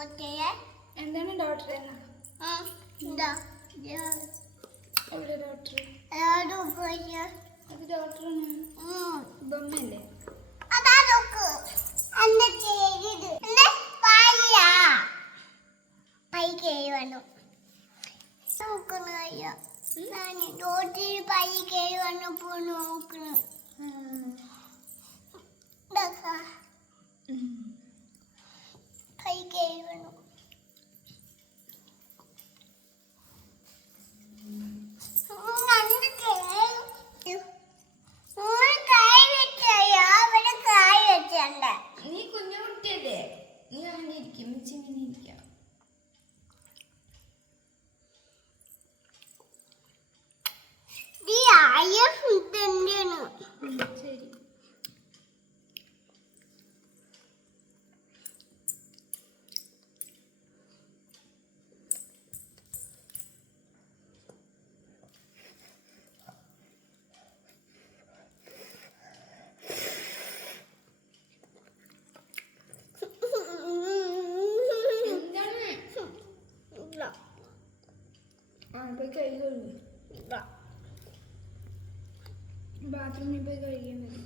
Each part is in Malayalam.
ഡോക്ടറെ? എന്താണ് ഡോക്ടറെ? എവിടെ ഡോക്ടർ? അത് ഡോക്ടറാണ്. ബൊമ്മല്ലേ അതാ നോക്ക്. അന്ന് ചെയ്ത്. എന്നെ പോയി കഴുകുള്ളൂ ബാത്റൂമിൽ പോയി കഴുകിയാൽ മതി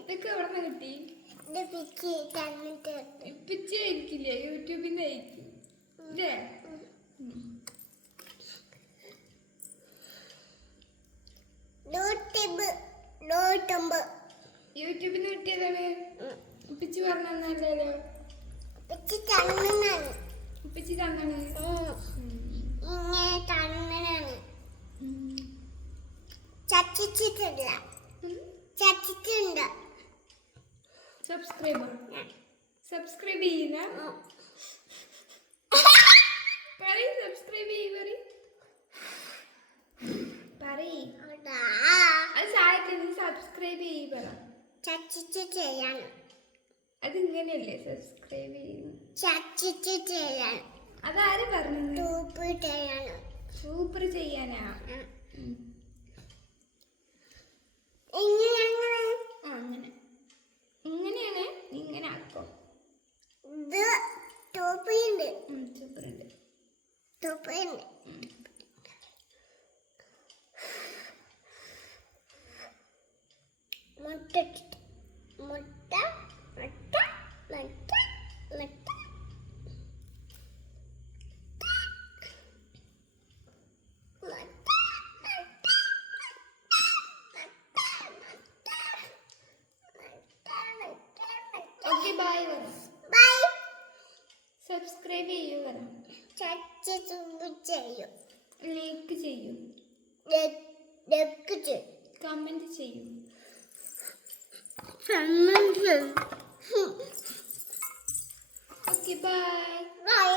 ഇതൊക്കെ എവിടെ നിന്ന് കിട്ടി. ഇത് പിച്ചി തന്നിട്ട് ഇപ്പിച്ച് ആയിരിക്കില്ലേ? യൂട്യൂബിൽ നിന്ന് ആയിരിക്കും. നൂറ്റമ്പ് യൂട്യൂബിൽ നിന്ന് കിട്ടിയതാണ് ഇപ്പിച്ച് പറഞ്ഞു തന്നല്ലോ പിച്ചി തന്നാണ് ഇപ്പിച്ച് തന്നാണ് തന്നാണ് ചച്ചിച്ചിട്ടില്ല ചച്ചിട്ടുണ്ട് സബ്സ്ക്രൈബർ സബ്സ്ക്രൈബ് ചെയ്യുന്ന പറയ് സബ്സ്ക്രൈബ് ചെയ്യ് പറയ്. പറയ്. അത് സാരത്തിൽ നീ സബ്സ്ക്രൈബ് ചെയ്യ് പറ. ചച്ചിച്ച് ചെയ്യണം. അത് ഇങ്ങനെയല്ലേ സബ്സ്ക്രൈബ് ചെയ്യുന്നു? ചച്ചിച്ച് ചെയ്യണം. അതാര് പറഞ്ഞു സൂപ്പർ ചെയ്യണം. സൂപ്പർ ചെയ്യാനാ? അങ്ങനെ? ഇങ്ങനെയാണ് ഇങ്ങനെ ആക്കോ. ഇത് ഉണ്ട് സൂപ്പർ ഉണ്ട്. മുട്ട ഇട്ടിട്ട്. മുട്ട മുട്ട മുട്ട മുട്ട ഓക്കെ ബൈ പറ ബൈ സബ്സ്ക്രൈബ് ചെയ്യൂ ചച്ച ചുമ്പ് ചെയ്യും. ലൈക്ക് ചെയ്യൂ. ഡെക്ക് ചെയ്യും. കമന്റ് ചെയ്യൂ. സമ്മതി ഓക്കെ ബൈ ബൈ